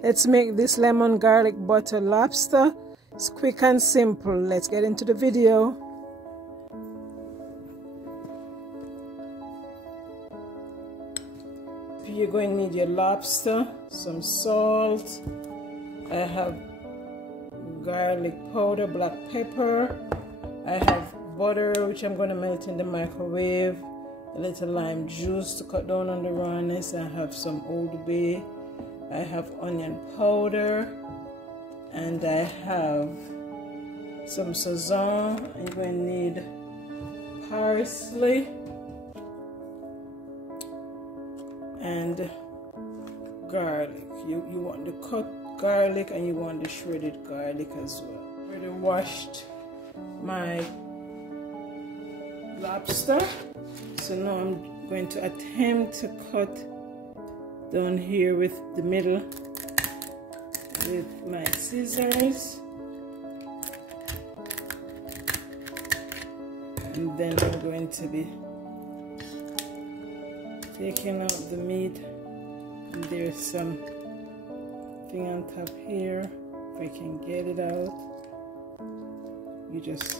Let's make this lemon garlic butter lobster. It's quick and simple. Let's get into the video. You're going to need your lobster, some salt. I have garlic powder, black pepper. I have butter, which I'm going to melt in the microwave. A little lime juice to cut down on the rawness. I have some Old Bay. I have onion powder. And I have some sazon. You're going to need parsley and garlic. You want the cut garlic and you want the shredded garlic as well. I already washed my lobster, so now I'm going to attempt to cut down here with the middle with my scissors, and then I'm going to be taking out the meat, and there's some thing on top here. If I can get it out, you just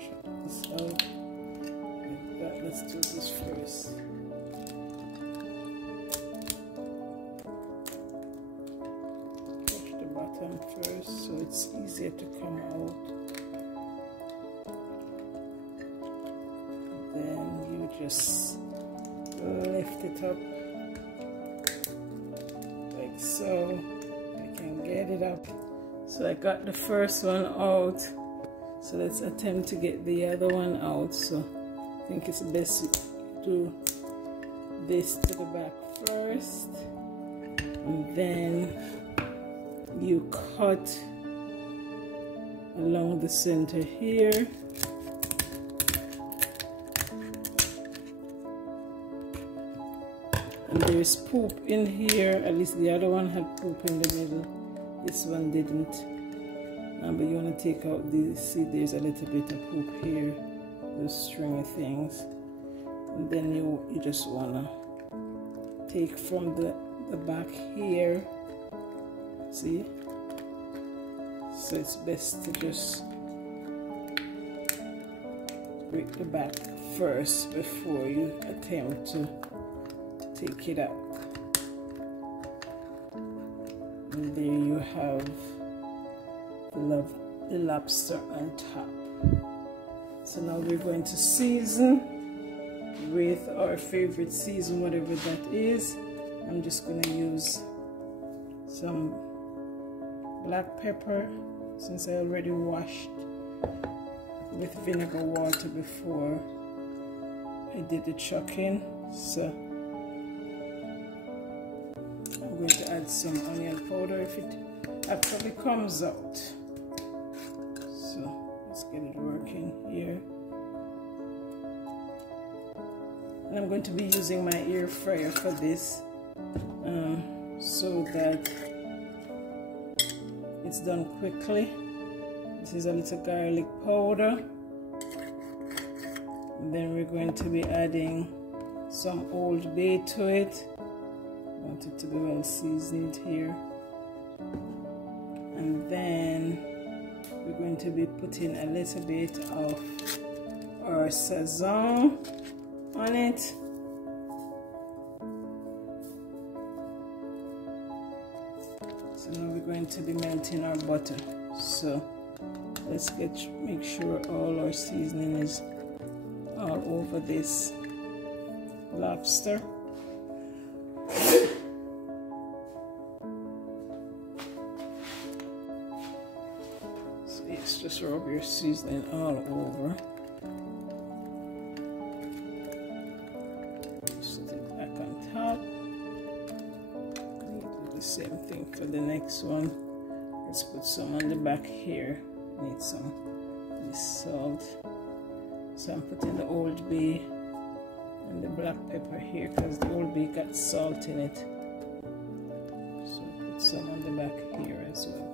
check this out like that. Let's do this first. Push the bottom first so it's easier to come out. Then you just lift it up like so. I can get it up. So I got the first one out, so let's attempt to get the other one out. So I think it's best to do this to the back first, and then you cut along the center here. And there's poop in here. At least the other one had poop in the middle. This one didn't. But you want to take out the, see, there's a little bit of poop here, those stringy things. And then you just want to take from the back here. See? So it's best to just break the back first before you attempt to take it out. And there you have the lobster on top. So now we're going to season with our favorite season, whatever that is. I'm just going to use some black pepper, since I already washed with vinegar water before I did the chucking. So I'm going to add some onion powder if it actually comes out. So let's get it working here. And I'm going to be using my air fryer for this, so that it's done quickly. This is a little garlic powder. And then we're going to be adding some Old Bay to it. I want it to be well seasoned here. And then we're going to be putting a little bit of our sazon on it. So now we're going to be melting our butter. So let's make sure all our seasoning is all over this lobster. So yes, just rub your seasoning all over. Set it back on top. Do the same thing for the next one. Let's put some on the back here. Need some of this salt. So I'm putting the Old Bay and the black pepper here because the Old Bay got salt in it. So put some on the back here as well.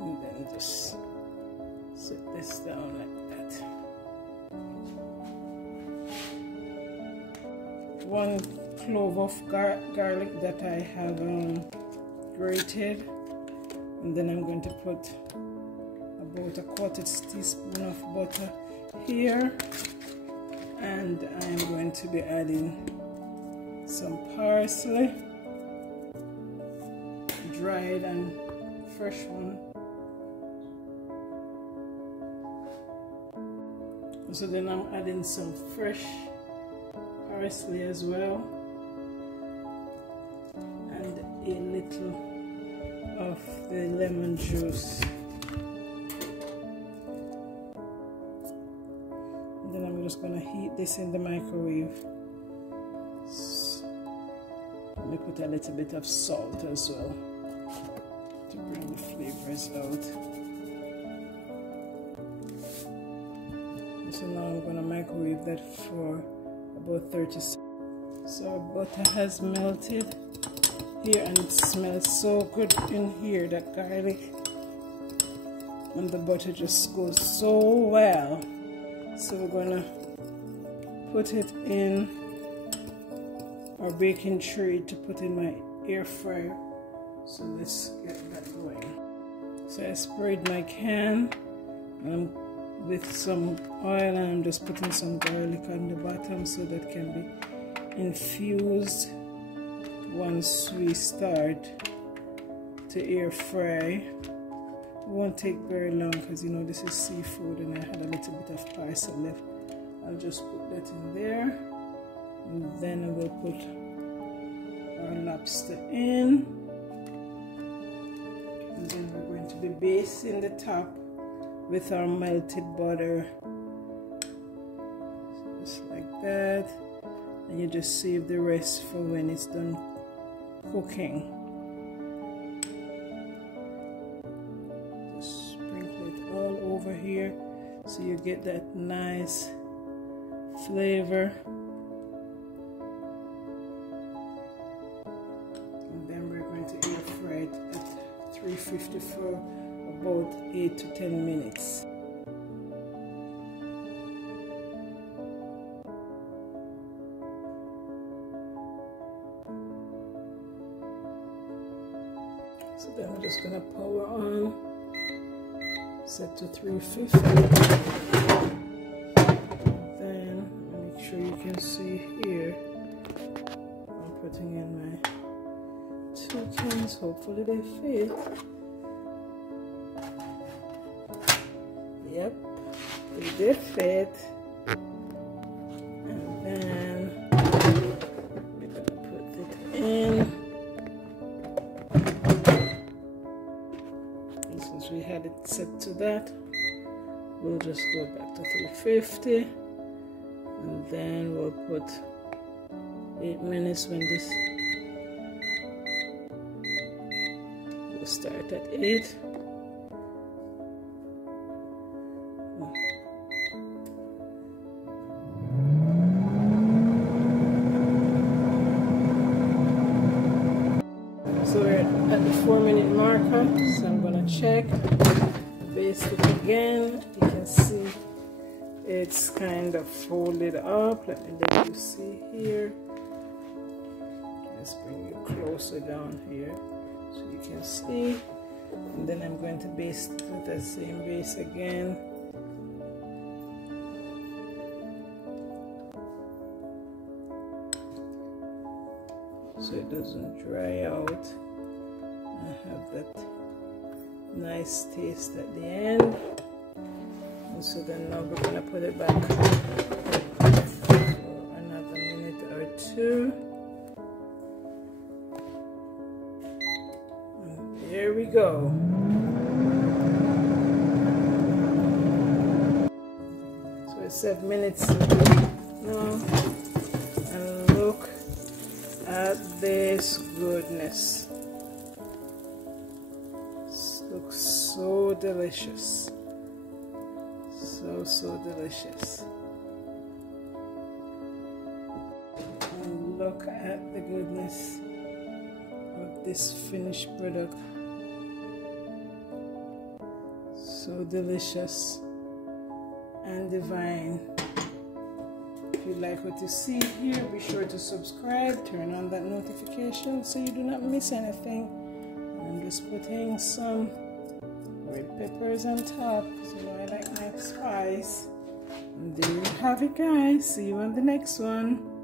And then just Set this down like that. 1 clove of garlic that I have grated, and then I'm going to put about a 1/4 teaspoon of butter here, and I'm going to be adding some parsley, dried and fresh one. So then I'm adding some fresh parsley as well, and a little of the lemon juice. And then I'm just gonna heat this in the microwave. Let me put a little bit of salt as well to bring the flavors out. So now I'm gonna microwave that for about 30 seconds. So our butter has melted here, and it smells so good in here. That garlic and the butter just goes so well. So we're gonna put it in our baking tray to put in my air fryer. So let's get that going. So I sprayed my can with some oil, and I'm just putting some garlic on the bottom so that can be infused once we start to air fry. It won't take very long because, you know, this is seafood, and I had a little bit of parsley left. I'll just put that in there, and then we'll put our lobster in, and then we're going to be basting the top with our melted butter, just like that, and you just save the rest for when it's done cooking. Just sprinkle it all over here so you get that nice flavor. And then we're going to air fry it at 350 for about 8 to 10 minutes. So then we're just gonna power on, set to 350. Then make sure you can see here, I'm putting in my 2 cans, hopefully they fit. Yep, they did fit. And then we're gonna put it in. And since we had it set to that, we'll just go back to 350, and then we'll put 8 minutes when this will start at 8. So we're at the 4-minute marker, so I'm gonna check, baste it again. You can see it's kind of folded up. Let me let you see here. Let's bring you closer down here so you can see. And then I'm going to baste it with the same base again. So it doesn't dry out. I have that nice taste at the end. And so then now we're gonna put it back for another minute or 2. And there we go. So it's 7 minutes now, and look at this goodness. This looks so delicious. So delicious. And look at the goodness of this finished product. So delicious and divine. If you like what you see here, be sure to subscribe, turn on that notification so you do not miss anything. I'm just putting some red peppers on top because you know I like my spice. And there you have it, guys. See you on the next one.